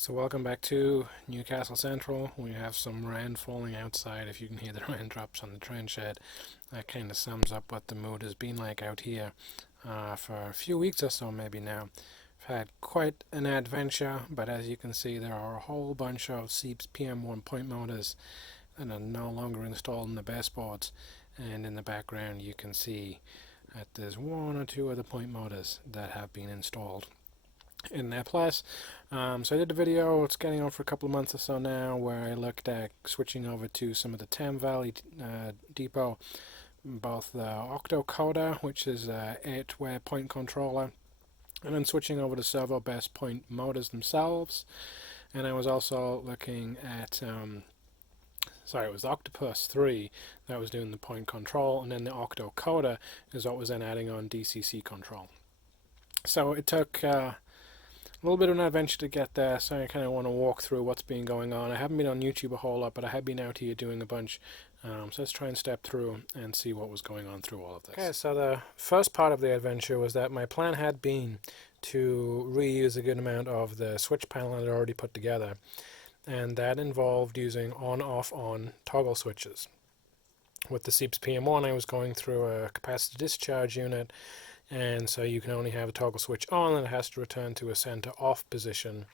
So welcome back to Newcastle Central. We have some rain falling outside. If you can hear the rain drops on the train shed, that kind of sums up what the mood has been like out here for a few weeks or so maybe now. I've had quite an adventure, but as you can see there are a whole bunch of Seeps PM-1 point motors that are no longer installed in the baseboards, and in the background you can see that there's one or two other point motors that have been installed in their place. So I did a video, it's getting on for a couple of months or so now, where I looked at switching over to some of the Thames Valley depot, both the Octocoder, which is a 8-way point controller, and then switching over to servo-based point motors themselves. And I was also looking at it was the Octopus 3 that was doing the point control, and then the Octocoder is what was then adding on DCC control. So it took a little bit of an adventure to get there, so I kind of want to walk through what's been going on. I haven't been on YouTube a whole lot, but I have been out here doing a bunch. So let's try and step through and see what was going on through all of this. Okay, so the first part of the adventure was that my plan had been to reuse a good amount of the switch panel I'd already put together, and that involved using on-off-on toggle switches. With the Seeps PM-1, I was going through a capacitor discharge unit, and so you can only have a toggle switch on and it has to return to a center off position.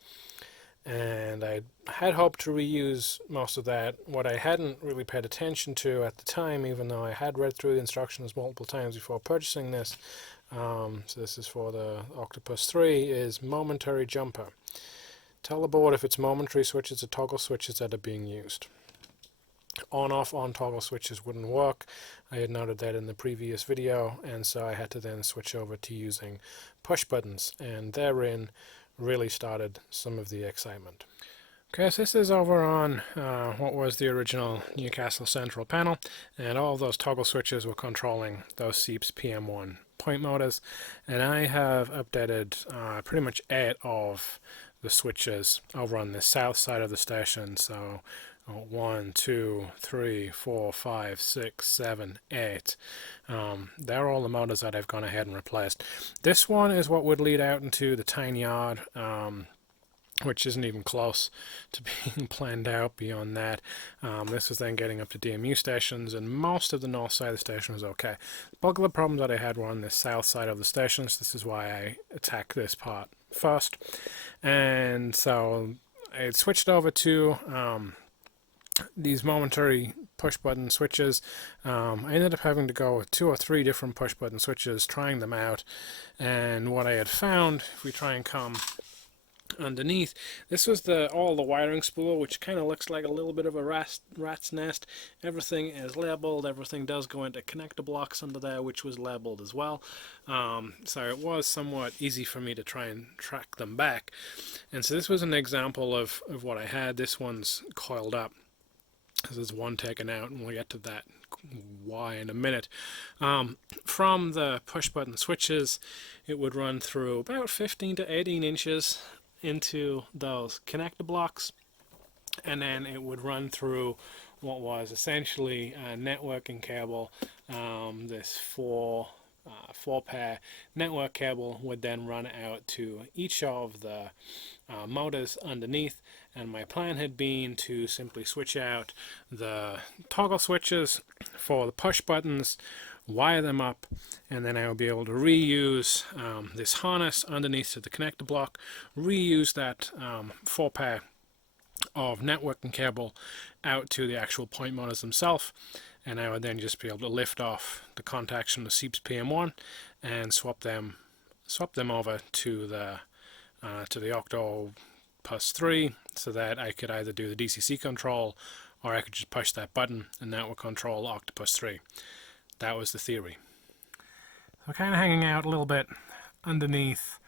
And I had hoped to reuse most of that. What I hadn't really paid attention to at the time, even though I had read through the instructions multiple times before purchasing this, so this is for the Octopus 3, is momentary jumper. Tell the board if it's momentary switches or toggle switches that are being used. On-off-on toggle switches wouldn't work. I had noted that in the previous video, and so I had to then switch over to using push buttons, and therein really started some of the excitement. Okay, so this is over on what was the original Newcastle Central panel, and all of those toggle switches were controlling those Seeps PM-1 point motors, and I have updated pretty much 8 of the switches over on the south side of the station. So 1, 2, 3, 4, 5, 6, 7, 8. They're all the motors that I've gone ahead and replaced. This one is what would lead out into the tiny yard, which isn't even close to being planned out beyond that. This was then getting up to DMU stations, and most of the north side of the station was okay. The bulk of the problems that I had were on the south side of the stations. This is why I attacked this part first. And so I switched over to these momentary push button switches. I ended up having to go with 2 or 3 different push button switches, trying them out, and what I had found, if we try and come underneath, this was all the wiring spool, which kind of looks like a little bit of a rat's nest. Everything is labeled, everything does go into connector blocks under there, which was labeled as well. So it was somewhat easy for me to try and track them back. And so this was an example of what I had. This one's coiled up. There's one taken out, and we'll get to that why in a minute. From the push button switches, it would run through about 15 to 18 inches into those connector blocks, and then it would run through what was essentially a networking cable. This four-pair network cable would then run out to each of the motors underneath, and my plan had been to simply switch out the toggle switches for the push buttons, wire them up, and then I will be able to reuse this harness underneath to the connector block, reuse that 4-pair of networking cable out to the actual point motors themselves, and I would then just be able to lift off the contacts from the Seeps PM-1 and swap them over to the Octopus 3, so that I could either do the DCC control or I could just push that button and that would control Octopus 3. That was the theory. So kind of hanging out a little bit underneath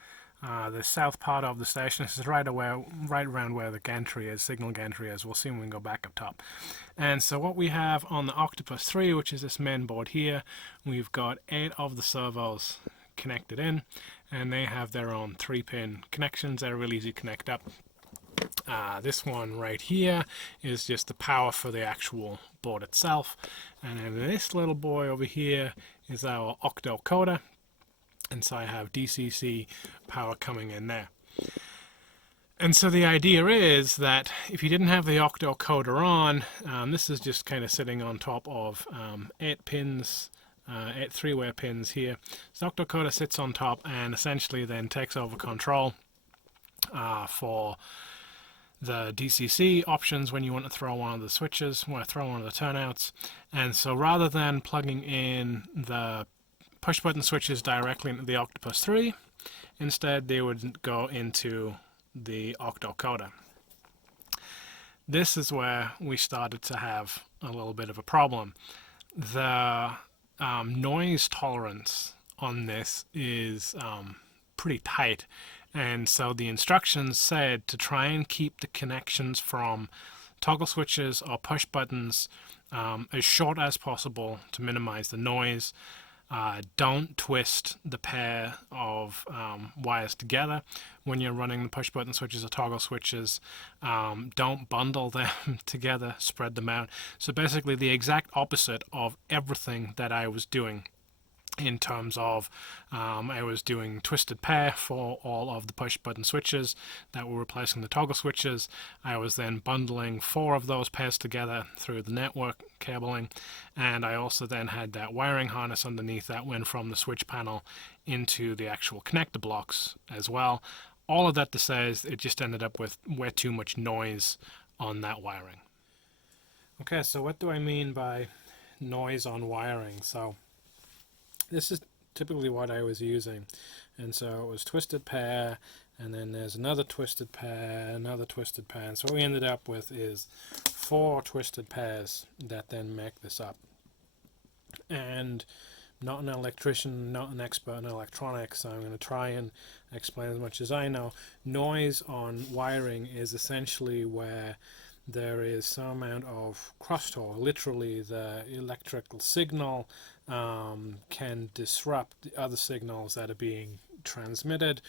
the south part of the station. This is right around where the gantry is, signal gantry is. We'll see when we go back up top. And so what we have on the Octopus 3, which is this main board here, we've got 8 of the servos connected in, and they have their own 3-pin connections. They're really easy to connect up. This one right here is just the power for the actual board itself, and then this little boy over here is our Octocoder, and so I have DCC power coming in there. And so the idea is that if you didn't have the octocoder on, this is just kind of sitting on top of 8 pins, 8 three-way pins here. So the octocoder sits on top and essentially then takes over control for the DCC options when you want to throw one of the switches, want to throw one of the turnouts. And so rather than plugging in the push button switches directly into the Octopus 3, instead they would go into the octocoder. This is where we started to have a little bit of a problem. The noise tolerance on this is pretty tight, and so the instructions said to try and keep the connections from toggle switches or push buttons as short as possible to minimize the noise. Don't twist the pair of wires together when you're running the push button switches or toggle switches. Don't bundle them together, spread them out. So basically the exact opposite of everything that I was doing in terms of I was doing twisted pair for all of the push button switches that were replacing the toggle switches. I was then bundling 4 of those pairs together through the network cabling, and I also then had that wiring harness underneath that went from the switch panel into the actual connector blocks as well. All of that to say is it just ended up with way too much noise on that wiring. Okay, so what do I mean by noise on wiring? So this is typically what I was using, and so it was twisted pair, and then there's another twisted pair, another twisted pair, and so what we ended up with is 4 twisted pairs that then make this up. And I'm not an electrician, not an expert in electronics, so I'm going to try and explain as much as I know. Noise on wiring is essentially where there is some amount of crosstalk. Literally, the electrical signal can disrupt the other signals that are being transmitted.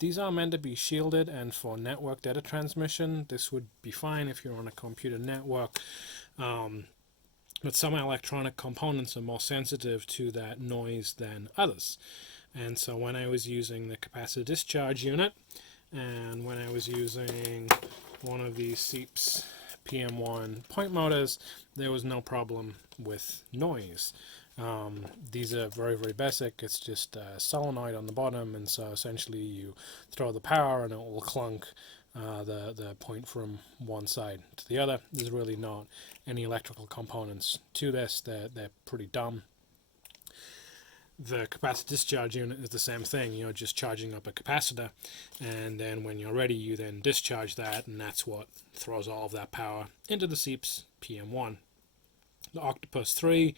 These are meant to be shielded, and for network data transmission, this would be fine if you're on a computer network. But some electronic components are more sensitive to that noise than others. And so when I was using the capacitor discharge unit, and when I was using one of these Seeps PM-1 point motors, there was no problem with noise. These are very, very basic. It's just a solenoid on the bottom, and so essentially you throw the power and it will clunk the point from one side to the other. There's really not any electrical components to this. They're pretty dumb. The capacitor discharge unit is the same thing. You're just charging up a capacitor, and then when you're ready you then discharge that, and that's what throws all of that power into the Seeps PM-1. The Octopus 3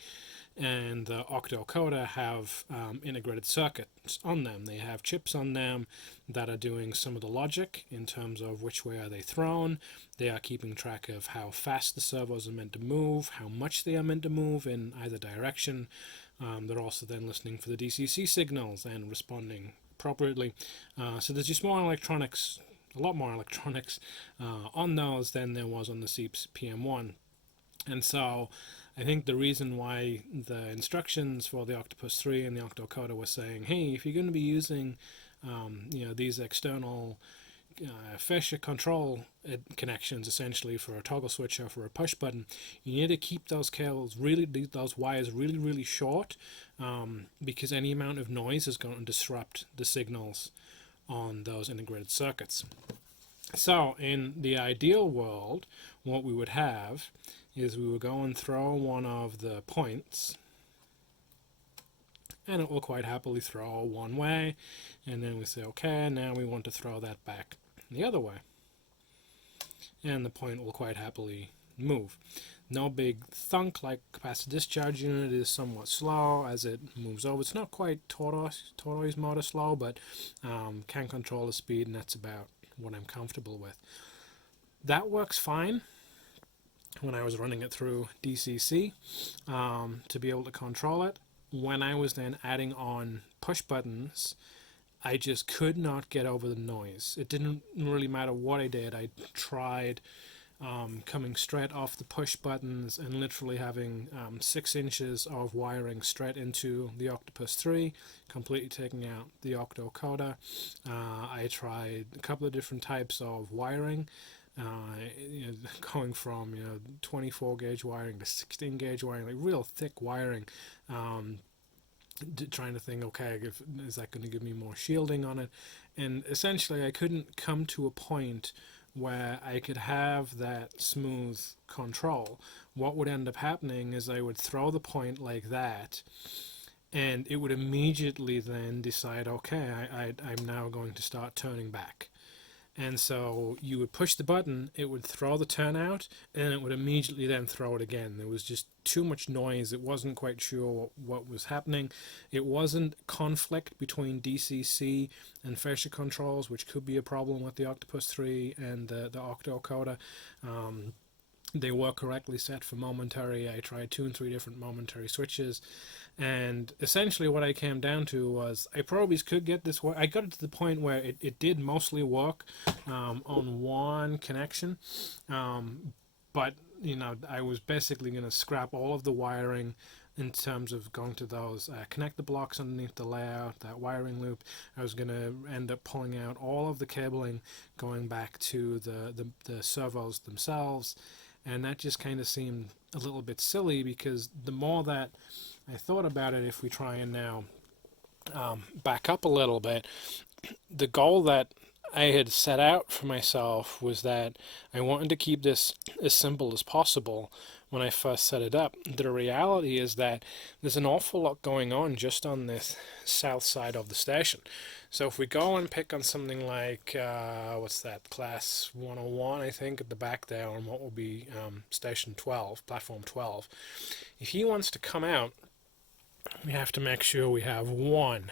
and the Octocoder have integrated circuits on them. They have chips on them that are doing some of the logic in terms of which way are they thrown. They are keeping track of how fast the servos are meant to move, how much they are meant to move in either direction. They're also then listening for the DCC signals and responding appropriately. So there's just more electronics, a lot more electronics on those than there was on the Seeps PM-1. And so I think the reason why the instructions for the Octopus 3 and the Octocoder were saying, hey, if you're going to be using these external fascia control connections essentially for a toggle switch or for a push button, you need to keep those cables those wires really short, because any amount of noise is going to disrupt the signals on those integrated circuits. So in the ideal world, what we would have is we would go and throw one of the points, and it will quite happily throw one way, and then we say, okay, now we want to throw that back the other way, and the point will quite happily move. No big thunk like capacitor discharge unit. Is somewhat slow as it moves over. It's not quite tortoise motor slow, but can control the speed, and that's about what I'm comfortable with. That works fine when I was running it through DCC to be able to control it. When I was then adding on push buttons, I just could not get over the noise. It didn't really matter what I did. I tried coming straight off the push buttons and literally having 6 inches of wiring straight into the Octopus 3, completely taking out the Octocoder. I tried a couple of different types of wiring, going from 24 gauge wiring to 16 gauge wiring, like real thick wiring. Trying to think, okay, is that going to give me more shielding on it? And essentially, I couldn't come to a point where I could have that smooth control. What would end up happening is I would throw the point like that, and it would immediately then decide, okay, I'm now going to start turning back. And so you would push the button, it would throw the turn out, and it would immediately then throw it again. There was just too much noise. It wasn't quite sure what was happening. It wasn't conflict between DCC and Fascia controls, which could be a problem with the Octopus 3 and the Octocoder. They were correctly set for momentary. I tried 2 and 3 different momentary switches, and essentially what I came down to was I probably could get this work. I got it to the point where it did mostly work on one connection, but I was basically going to scrap all of the wiring in terms of going to those connector blocks underneath the layout, that wiring loop. I was going to end up pulling out all of the cabling, going back to the servos themselves. And that just kind of seemed a little bit silly, because the more that I thought about it, if we try and now back up a little bit, the goal that I had set out for myself was that I wanted to keep this as simple as possible when I first set it up. The reality is that there's an awful lot going on just on this south side of the station. So if we go and pick on something like, what's that, class 101, I think, at the back there, on what will be station 12, platform 12. If he wants to come out, we have to make sure we have 1,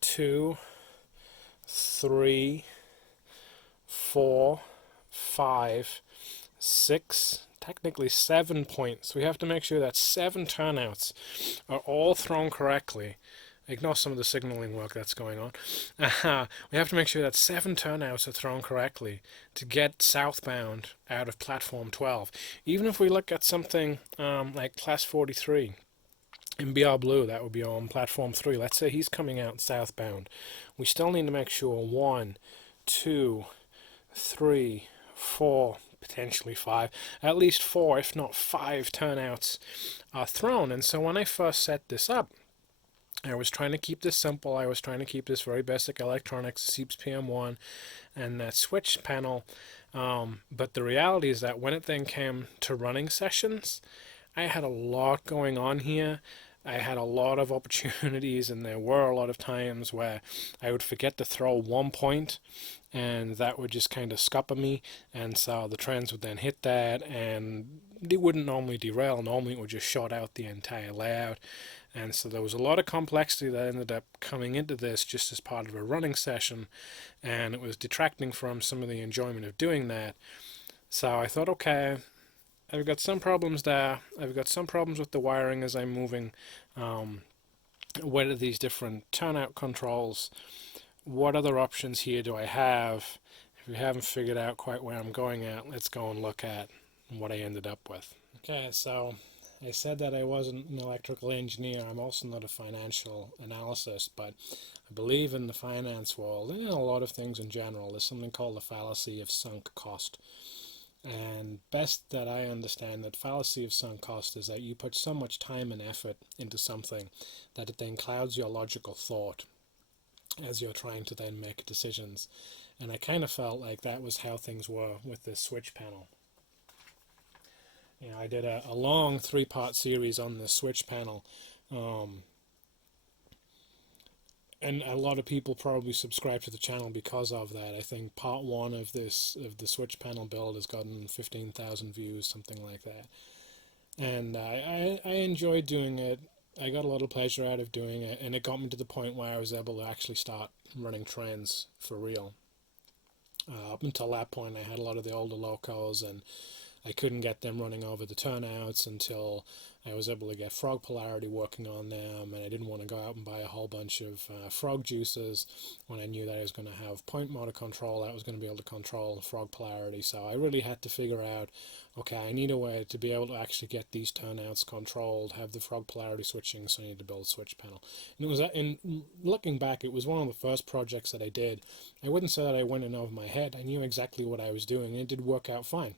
2, 3, 4, 5, 6, technically 7 points. We have to make sure that 7 turnouts are all thrown correctly. Ignore some of the signaling work that's going on. We have to make sure that 7 turnouts are thrown correctly to get southbound out of platform 12. Even if we look at something like class 43 in BR Blue, that would be on platform 3. Let's say he's coming out southbound. We still need to make sure 1, 2, 3, 4, potentially 5, at least 4, if not 5 turnouts are thrown. And so when I first set this up, I was trying to keep this simple. I was trying to keep this very basic electronics, Seeps PM-1, and that switch panel. But the reality is that when it then came to running sessions, I had a lot going on here. I had a lot of opportunities, and there were a lot of times where I would forget to throw 1 point, and that would just kind of scupper me, and so the trains would then hit that, and they wouldn't normally derail. Normally it would just short out the entire layout. And so there was a lot of complexity that ended up coming into this just as part of a running session, and it was detracting from some of the enjoyment of doing that. So I thought, okay, I've got some problems there. I've got some problems with the wiring as I'm moving. What are these different turnout controls? What other options here do I have? If we haven't figured out quite where I'm going at, let's go and look at what I ended up with. Okay, so I said that I wasn't an electrical engineer. I'm also not a financial analyst, but I believe in the finance world and in a lot of things in general. There's something called the fallacy of sunk cost. And best that I understand, that fallacy of sunk cost is that you put so much time and effort into something that it then clouds your logical thought as you're trying to then make decisions. And I kind of felt like that was how things were with this switch panel. I did a long 3-part series on the switch panel, and a lot of people probably subscribe to the channel because of that. I think part 1 of the switch panel build has gotten 15,000 views, something like that. And I enjoyed doing it. I got a lot of pleasure out of doing it, and it got me to the point where I was able to actually start running trains for real. Up until that point, I had a lot of the older locos, and I couldn't get them running over the turnouts until I was able to get frog polarity working on them, and I didn't want to go out and buy a whole bunch of frog juices when I knew that I was going to have point motor control. I was going to be able to control frog polarity, so I really had to figure out, okay, I need a way to be able to actually get these turnouts controlled, have the frog polarity switching, so I need to build a switch panel. And it was, in looking back, it was one of the first projects that I did. I wouldn't say that I went in over my head. I knew exactly what I was doing, and it did work out fine.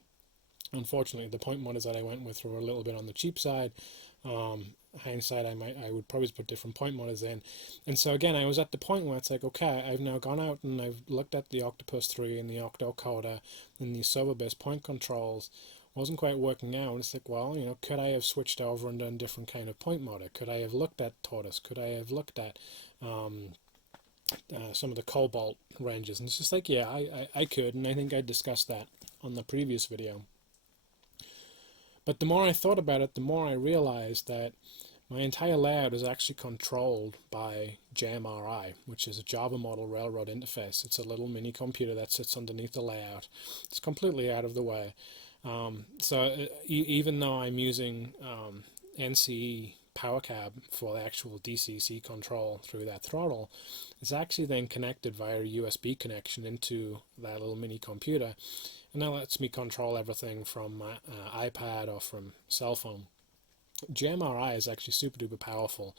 Unfortunately, the point motors that I went with were a little bit on the cheap side. Hindsight, I would probably put different point motors in. And so again, I was at the point where it's like, okay, I've now gone out and I've looked at the Octopus III and the Octocoder and these servo-based point controls. Wasn't quite working out. It's like, well, could I have switched over and done different kind of point motor? Could I have looked at Tortoise? Could I have looked at some of the Cobalt ranges? And it's just like, yeah, I could, and I think I discussed that on the previous video. But the more I thought about it, the more I realized that my entire layout is actually controlled by JMRI, which is a Java Model Railroad Interface. It's a little mini computer that sits underneath the layout. It's completely out of the way. Even though I'm using NCE power cab for the actual DCC control through that throttle, it's actually then connected via a USB connection into that little mini computer, and that lets me control everything from my iPad or from cell phone. JMRI is actually super duper powerful.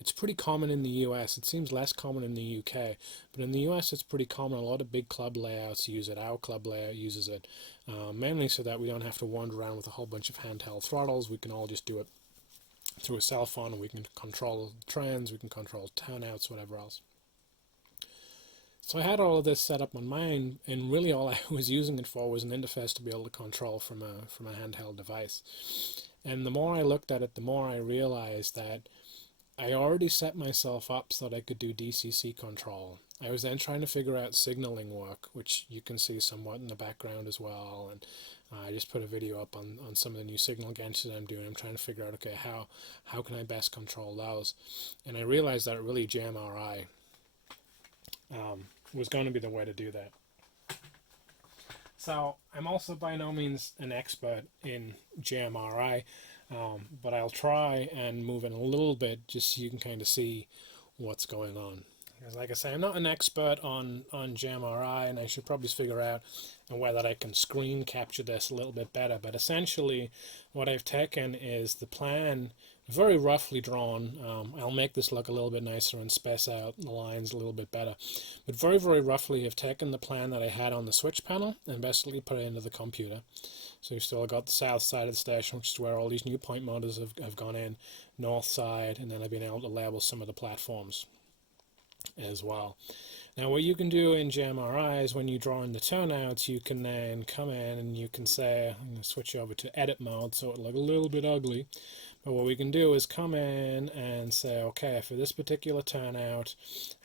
It's pretty common in the US. It seems less common in the UK, but in the US it's pretty common. A lot of big club layouts use it. Our club layout uses it, mainly so that we don't have to wander around with a whole bunch of handheld throttles. We can all just do it through a cell phone, and we can control trends, we can control turnouts, whatever else. So I had all of this set up on mine, and really all I was using it for was an interface to be able to control from a handheld device. And the more I looked at it, the more I realized that I already set myself up so that I could do DCC control. I was then trying to figure out signaling work, which you can see somewhat in the background as well. And I just put a video up on some of the new signal gantries that I'm doing. I'm trying to figure out, okay, how can I best control those? And I realized that really JMRI was going to be the way to do that. So I'm also by no means an expert in JMRI, but I'll try and move in a little bit just so you can kind of see what's going on. Because like I say, I'm not an expert on JMRI, and I should probably figure out a way that I can screen capture this a little bit better. But essentially what I've taken is the plan very roughly drawn. I'll make this look a little bit nicer and space out the lines a little bit better. But very, very roughly I've taken the plan that I had on the switch panel and basically put it into the computer. So you've still got the south side of the station, which is where all these new point motors have gone in, north side, and then I've been able to label some of the platforms as well. Now what you can do in JMRI is when you draw in the turnouts, you can then come in and you can say, I'm going to switch over to edit mode so it'll look a little bit ugly. But what we can do is come in and say, okay, for this particular turnout,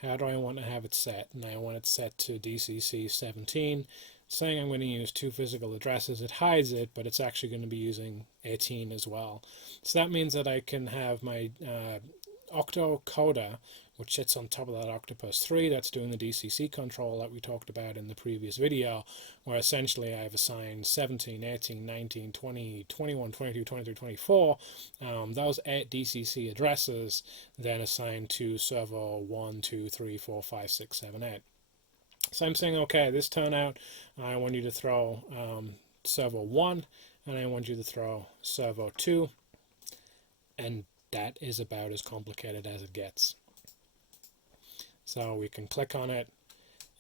how do I want to have it set? And I want it set to DCC 17. Saying I'm going to use 2 physical addresses, it hides it, but it's actually going to be using 18 as well. So that means that I can have my Octocoder, which sits on top of that Octopus 3, that's doing the DCC control that we talked about in the previous video, where essentially I've assigned 17, 18, 19, 20, 21, 22, 23, 24, those 8 DCC addresses then assigned to servo 1, 2, 3, 4, 5, 6, 7, 8. So I'm saying, okay, this turnout, I want you to throw servo 1, and I want you to throw servo 2, and that is about as complicated as it gets. So we can click on it,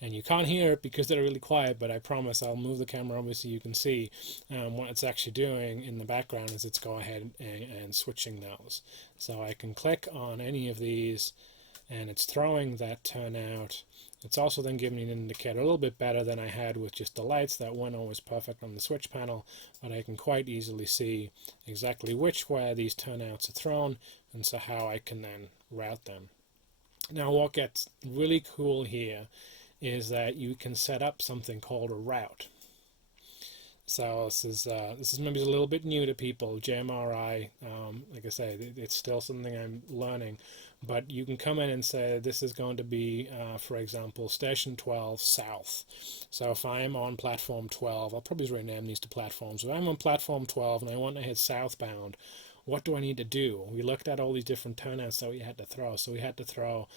and you can't hear it because they're really quiet, but I promise I'll move the camera over so you can see what it's actually doing in the background is it's go ahead and switching those. So I can click on any of these, and it's throwing that turnout. It's also then giving me an indicator a little bit better than I had with just the lights. That weren't always perfect on the switch panel, but I can quite easily see exactly which way these turnouts are thrown, and so how I can then route them. Now what gets really cool here is that you can set up something called a route. So this is maybe a little bit new to people. JMRI, like I say, it's still something I'm learning. but you can come in and say this is going to be, for example, station 12 south. So if I'm on platform 12, I'll probably rename these to platforms. If I'm on platform 12 and I want to head southbound, what do I need to do? We looked at all these different turnouts that we had to throw. So we had to throw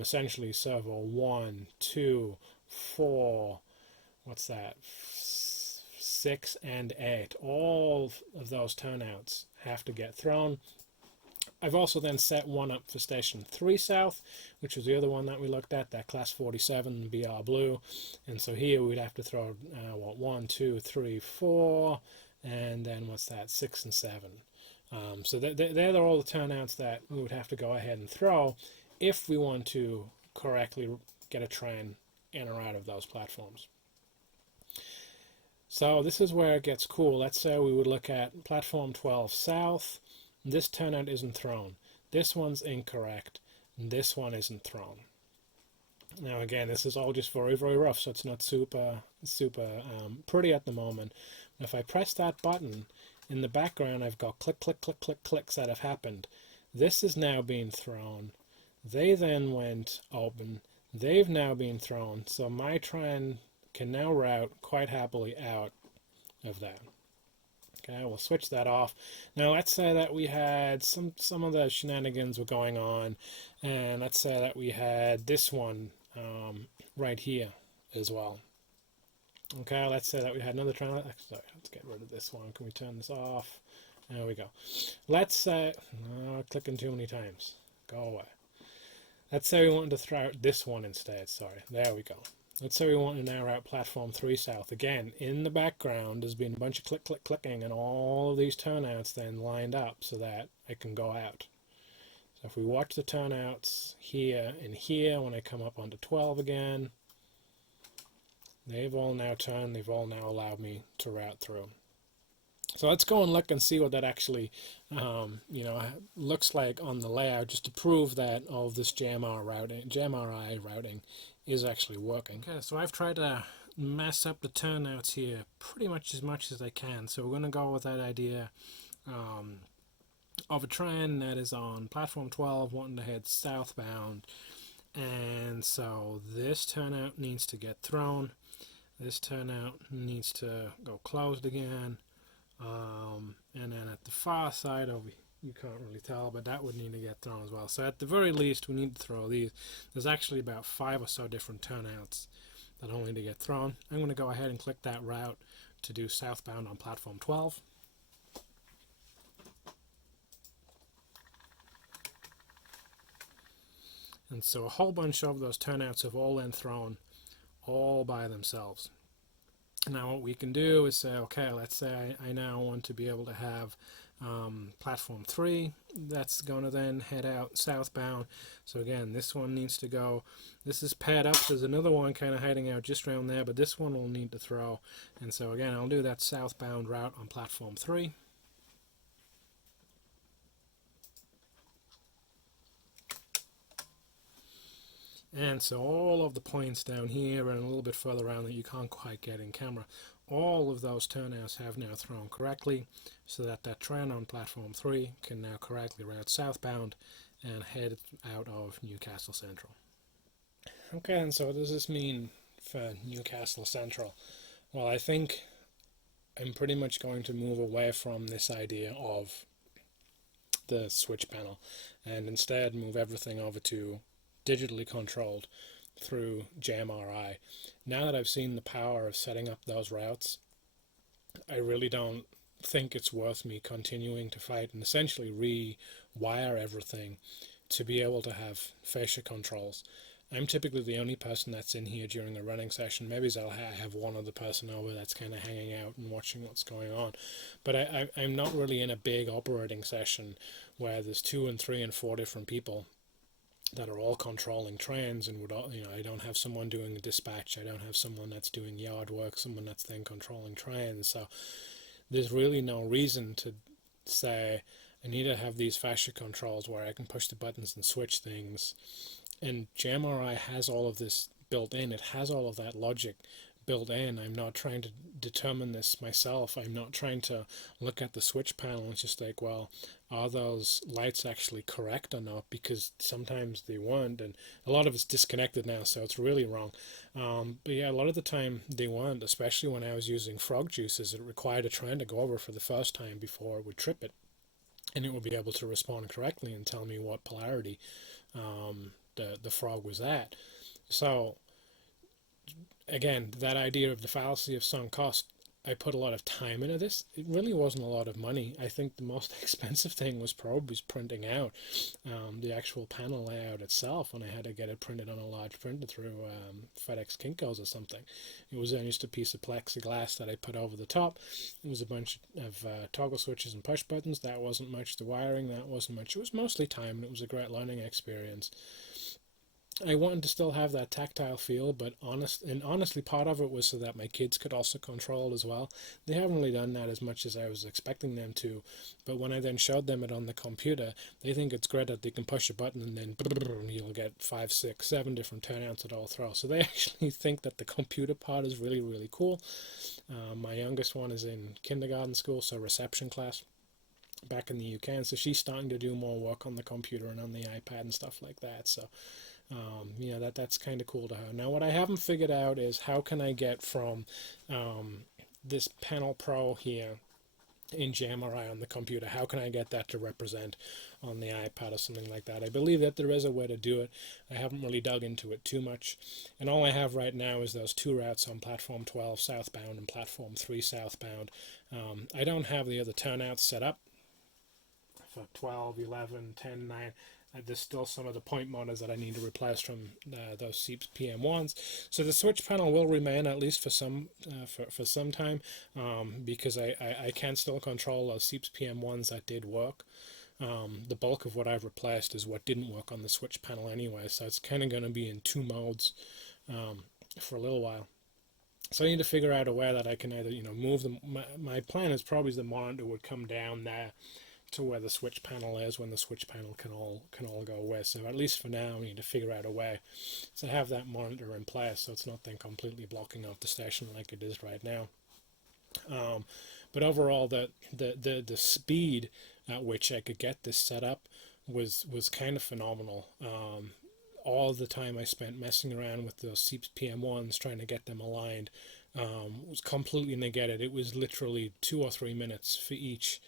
essentially servo 1, 2, 4, what's that, 6 and 8. All of those turnouts have to get thrown. I've also then set one up for station 3 south, which was the other one that we looked at, that class 47 BR blue. And so here we'd have to throw 1, 2, 3, 4, and then what's that, 6 and 7. So they're all the turnouts that we would have to go ahead and throw if we want to correctly get a train in or out of those platforms. So this is where it gets cool. Let's say we would look at platform 12 south. This turnout isn't thrown. This one's incorrect. And this one isn't thrown. Now again, this is all just very, very rough, so it's not super pretty at the moment. If I press that button, in the background I've got click, click, click, click, clicks that have happened. This is now being thrown. They then went open. They've now been thrown. So my train can now route quite happily out of that. Okay, we'll switch that off. Now let's say that we had some of the shenanigans were going on, and let's say that we had this one right here as well. Okay, let's say that we had another train. Sorry, let's get rid of this one. Can we turn this off? There we go. Let's say, clicking too many times. Go away. Let's say we wanted to throw out this one instead. Sorry, there we go. Let's say we want to now route platform 3 south. Again, in the background there's been a bunch of click, click, clicking, and all of these turnouts then lined up so that it can go out. So if we watch the turnouts here and here, when I come up onto 12 again, they've all now turned, they've all now allowed me to route through. So let's go and look and see what that actually looks like on the layout, just to prove that all of this JMRI routing is actually working. Okay, so I've tried to mess up the turnouts here pretty much as I can. So we're going to go with that idea of a train that is on platform 12 wanting to head southbound. And so this turnout needs to get thrown. This turnout needs to go closed again. And then at the far side over, you can't really tell, but that would need to get thrown as well. So at the very least, we need to throw these. There's actually about 5 or so different turnouts that all need to get thrown. I'm going to go ahead and click that route to do southbound on platform 12. And so a whole bunch of those turnouts have all been thrown all by themselves. Now what we can do is say, okay, let's say I now want to be able to have platform 3 that's going to then head out southbound. So again, this one needs to go, this is paired up, there's another one kind of hiding out just around there, but this one will need to throw. And so again, I'll do that southbound route on platform 3. And so all of the points down here and a little bit further around that you can't quite get in camera, all of those turnouts have now thrown correctly, so that that train on platform 3 can now correctly route southbound and head out of Newcastle Central. Okay, and so what does this mean for Newcastle Central? Well, I think I'm pretty much going to move away from this idea of the switch panel and instead move everything over to digitally controlled through JMRI. Now that I've seen the power of setting up those routes, I really don't think it's worth me continuing to fight and essentially rewire everything to be able to have fascia controls. I'm typically the only person that's in here during a running session. Maybe I'll have one other person over that's kind of hanging out and watching what's going on. But I'm not really in a big operating session where there's 2 and 3 and 4 different people that are all controlling trains, and would all, I don't have someone doing the dispatch, I don't have someone that's doing yard work, someone that's then controlling trains. So there's really no reason to say I need to have these fascia controls where I can push the buttons and switch things. And JMRI has all of this built in. It has all of that logic built in. I'm not trying to determine this myself. I'm not trying to look at the switch panel and just like, well, are those lights actually correct or not? Because sometimes they weren't, and a lot of it's disconnected now, so it's really wrong. But yeah, a lot of the time they weren't, especially when I was using frog juices. It required a trend to go over for the first time before it would trip it, and it would be able to respond correctly and tell me what polarity the frog was at. So again, that idea of the fallacy of sunk cost, I put a lot of time into this. It really wasn't a lot of money. I think the most expensive thing was probably printing out the actual panel layout itself, when I had to get it printed on a large printer through FedEx Kinko's or something. It was then just a piece of plexiglass that I put over the top. It was a bunch of toggle switches and push buttons. That wasn't much. The wiring, that wasn't much. It was mostly time, and it was a great learning experience. I wanted to still have that tactile feel, but honestly, part of it was so that my kids could also control it as well. They haven't really done that as much as I was expecting them to, but when I then showed them it on the computer, they think it's great that they can push a button and then you'll get 5, 6, 7 different turnouts at all throw. So they actually think that the computer part is really, really cool. My youngest one is in kindergarten school, so reception class back in the UK, and so she's starting to do more work on the computer and on the iPad and stuff like that. So that's kind of cool to have. Now, what I haven't figured out is how can I get from this Panel Pro here in JMRI on the computer, how can I get that to represent on the iPad or something like that? I believe that there is a way to do it. I haven't really dug into it too much, and all I have right now is those 2 routes on platform 12 southbound and platform 3 southbound. I don't have the other turnouts set up for 12, 11, 10, 9. There's still some of the point motors that I need to replace from those Seeps PM-1s. So the switch panel will remain at least for some time, because I can still control those Seeps PM-1s that did work. The bulk of what I've replaced is what didn't work on the switch panel anyway, so it's kind of going to be in 2 modes for a little while. So I need to figure out a way that I can either move them. My plan is probably the monitor would come down there to where the switch panel is, when the switch panel can all go away. So at least for now, we need to figure out a way to have that monitor in place, so it's not then completely blocking off the station like it is right now. But overall, the speed at which I could get this set up was kind of phenomenal. All the time I spent messing around with those Seeps PM-1s trying to get them aligned was completely negated. It was literally 2 or 3 minutes for each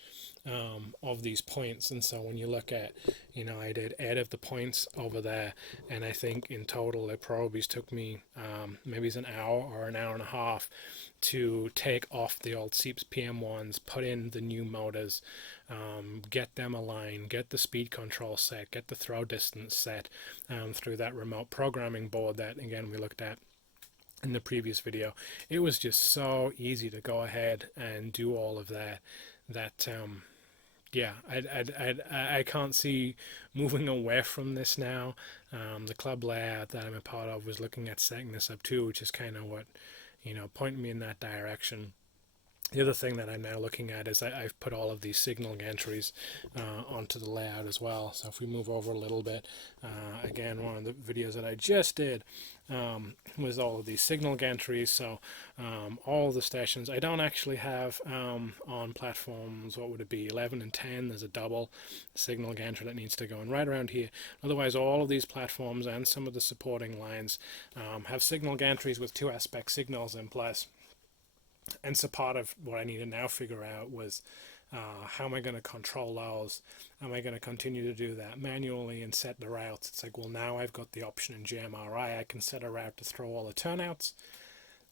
of these points. And so when you look at, I did 8 of the points over there, and I think in total it probably took me maybe it's an hour or an hour and a half to take off the old Seeps PM-1s, put in the new motors, get them aligned, get the speed control set, get the throw distance set through that remote programming board that, again, we looked at in the previous video. It was just so easy to go ahead and do all of that yeah, I can't see moving away from this now. The club layout that I'm a part of was looking at setting this up too, which is kind of what pointing me in that direction. The other thing that I'm now looking at is I've put all of these signal gantries onto the layout as well. So if we move over a little bit, again, one of the videos that I just did was all of these signal gantries. So all of the stations, I don't actually have on platforms, what would it be, 11 and 10, there's a double signal gantry that needs to go in right around here. Otherwise, all of these platforms and some of the supporting lines have signal gantries with 2 aspect signals in place. And so part of what I need to now figure out was how am I going to control those? Am I going to continue to do that manually and set the routes? It's like, well, now I've got the option in JMRI. I can set a route to throw all the turnouts.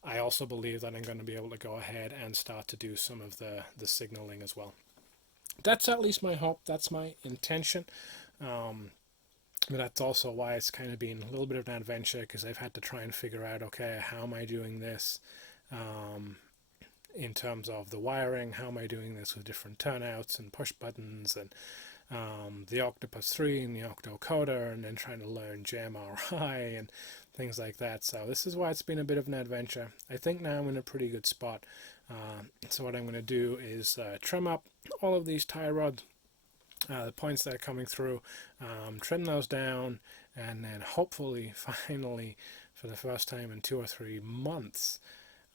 I also believe that I'm going to be able to go ahead and start to do some of the signaling as well. That's at least my hope. That's my intention. But that's also why it's kind of been a little bit of an adventure, because I've had to try and figure out, okay, how am I doing this? In terms of the wiring, how am I doing this with different turnouts and push buttons and the Octopus 3 and the Octocoder, and then trying to learn JMRI and things like that. So this is why it's been a bit of an adventure. I think now I'm in a pretty good spot. So what I'm going to do is trim up all of these tie rods, the points that are coming through, trim those down, and then hopefully, finally, for the first time in 2 or 3 months,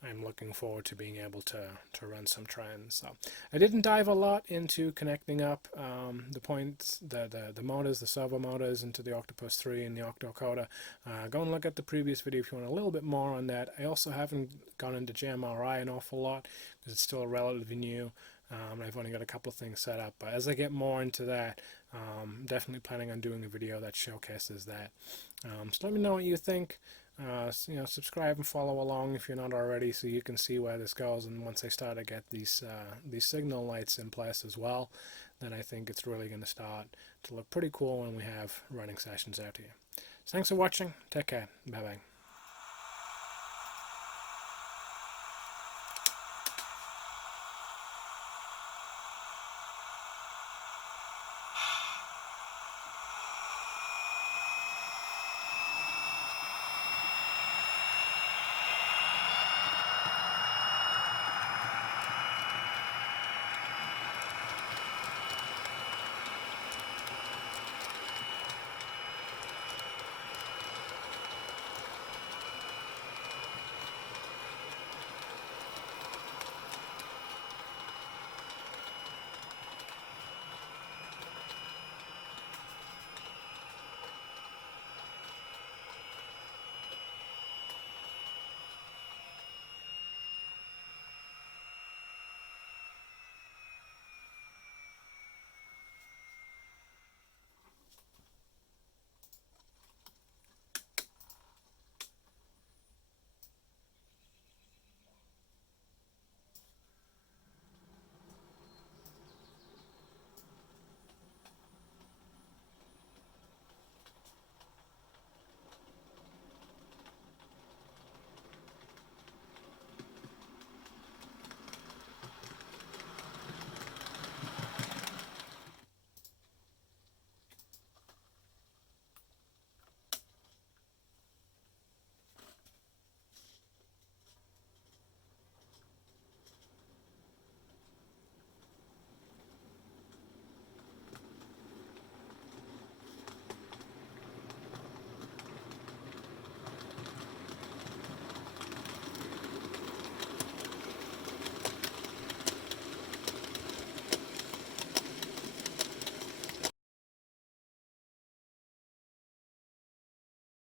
I'm looking forward to being able to run some trends. So I didn't dive a lot into connecting up the points, the motors, the servo motors into the Octopus 3 and the Octocoder. Go and look at the previous video if you want a little bit more on that. I also haven't gone into JMRI an awful lot because it's still relatively new. I've only got a couple of things set up, but as I get more into that, definitely planning on doing a video that showcases that. So let me know what you think. Subscribe and follow along if you're not already, so you can see where this goes. And once I start to get these signal lights in place as well, then I think it's really going to start to look pretty cool when we have running sessions out here. So thanks for watching. Take care. Bye bye.